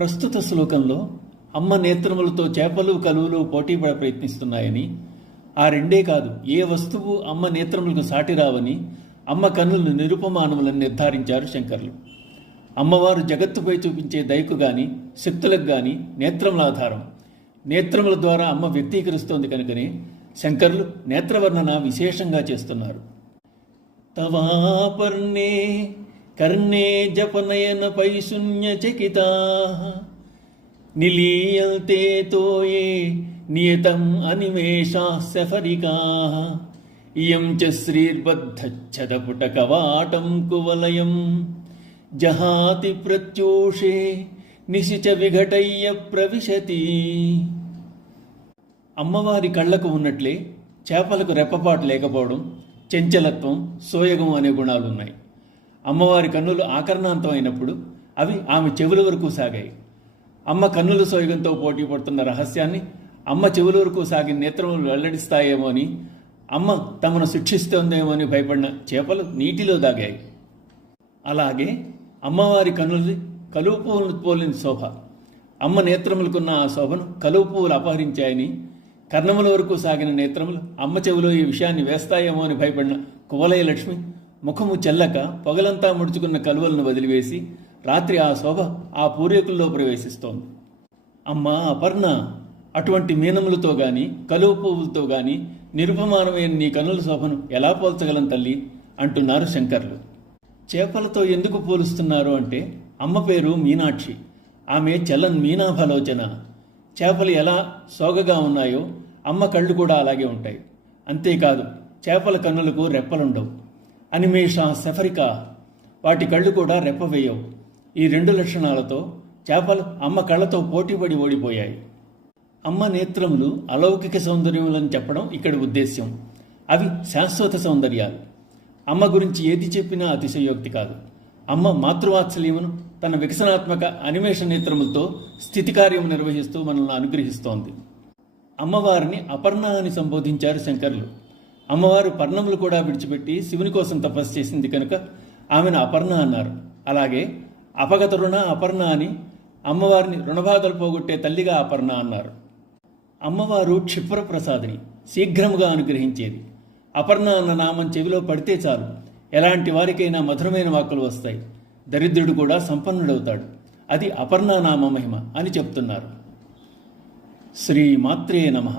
ప్రస్తుత శ్లోకంలో అమ్మ నేత్రములతో చేపలు కలువలు పోటీపడ ప్రయత్నిస్తున్నాయని, ఆ రెండే కాదు ఏ వస్తువు అమ్మ నేత్రములకు సాటి రావని, అమ్మ కన్నులు నిరుపమానములని నిర్ధారించారు శంకర్లు. అమ్మవారు జగత్తుపై చూపించే దయకు గాని శక్తులకు గాని నేత్రముల ఆధారం. నేత్రముల ద్వారా అమ్మ వ్యక్తీకరిస్తోంది కనుకనే శంకర్లు నేత్రవర్ణన విశేషంగా చేస్తున్నారు. తవాపర్ణే కర్ణే జపనయన పైశూన్య చకితా నిలీయంతే తోయే నియతం అనిమేషా సఫరికా ఇయం చ శ్రీర్బద్ధచ్చదపుట కవాటం కువలయం జహాతి ప్రత్యూషే నిశిచ విఘటయ్య ప్రవిశతి. అమ్మవారి కళ్లకు ఉన్నట్లే చేపలకు రెప్పపాటు లేకపోవడం, చంచలత్వం, సోయగం అనే గుణాలున్నాయి. అమ్మవారి కన్నులు ఆకర్ణాంతం అయినప్పుడు అవి ఆమె చెవుల వరకు సాగాయి. అమ్మ కన్నుల సోయగంతో పోటీ పడుతున్న రహస్యాన్ని అమ్మ చెవుల వరకు సాగిన నేత్రములు వెల్లడిస్తాయేమో అని, అమ్మ తమను శిక్షిస్తోందేమో అని భయపడిన చేపలు నీటిలో దాగాయి. అలాగే అమ్మవారి కన్నులది కలువ పువ్వులను పోలిన శోభ. అమ్మ నేత్రములకున్న ఆ శోభను కలువ పువ్వులు అపహరించాయని, కర్ణముల వరకు సాగిన నేత్రములు అమ్మ చెవిలో ఈ విషయాన్ని వేస్తాయేమో అని భయపడిన కువలయ లక్ష్మి ముఖము చెల్లక పొగలంతా ముడుచుకున్న కలువలను వదిలివేసి రాత్రి ఆ శోభ ఆ పూర్వీకుల్లో ప్రవేశిస్తోంది. అమ్మ అపర్ణ, అటువంటి మీనములతో గాని కలువ పువ్వులతో గాని నిరుపమానమైన నీ కనుల శోభను ఎలా పోల్చగలం తల్లి అంటున్నారు శంకర్లు. చేపలతో ఎందుకు పోలుస్తున్నారు అంటే, అమ్మ పేరు మీనాక్షి, ఆమె చలన్ మీనాభలోచన. చేపలు ఎలా సోగగా ఉన్నాయో అమ్మ కళ్ళు కూడా అలాగే ఉంటాయి. అంతేకాదు చేపల కన్నులకు రెప్పలుండవు. అనిమేష సఫరిక, వాటి కళ్ళు కూడా రెప్పవేయవు. ఈ రెండు లక్షణాలతో చేపలు అమ్మ కళ్ళతో పోటీపడి ఓడిపోయాయి. అమ్మ నేత్రములు అలౌకిక సౌందర్యములని చెప్పడం ఇక్కడి ఉద్దేశ్యం. అవి శాశ్వత సౌందర్యాలు. అమ్మ గురించి ఏది చెప్పినా అతిశయోక్తి కాదు. అమ్మ మాతృవాత్సల్యమును తన వికసనాత్మక అనిమేష నేత్రములతో స్థితి కార్యము నిర్వహిస్తూ మనల్ని అనుగ్రహిస్తోంది. అమ్మవారిని అపర్ణ అని సంబోధించారు శంకర్లు. అమ్మవారు పర్ణములు కూడా విడిచిపెట్టి శివుని కోసం తపస్సు చేసింది కనుక ఆమెను అపర్ణ అన్నారు. అలాగే అపగత రుణ అపర్ణ అని అమ్మవారిని రుణబాధలు పోగొట్టే తల్లిగా అపర్ణ అన్నారు. అమ్మవారు క్షిప్ర ప్రసాదిని, శీఘ్రముగా అనుగ్రహించేది. అపర్ణ అన్న నామం చెవిలో పడితే చాలు ఎలాంటి వారికైనా మధురమైన వాక్కులు వస్తాయి. దరిద్రుడు కూడా సంపన్నుడవుతాడు. అది అపర్ణ నామ మహిమ అని చెప్తున్నారు. శ్రీమాత్రే నమః.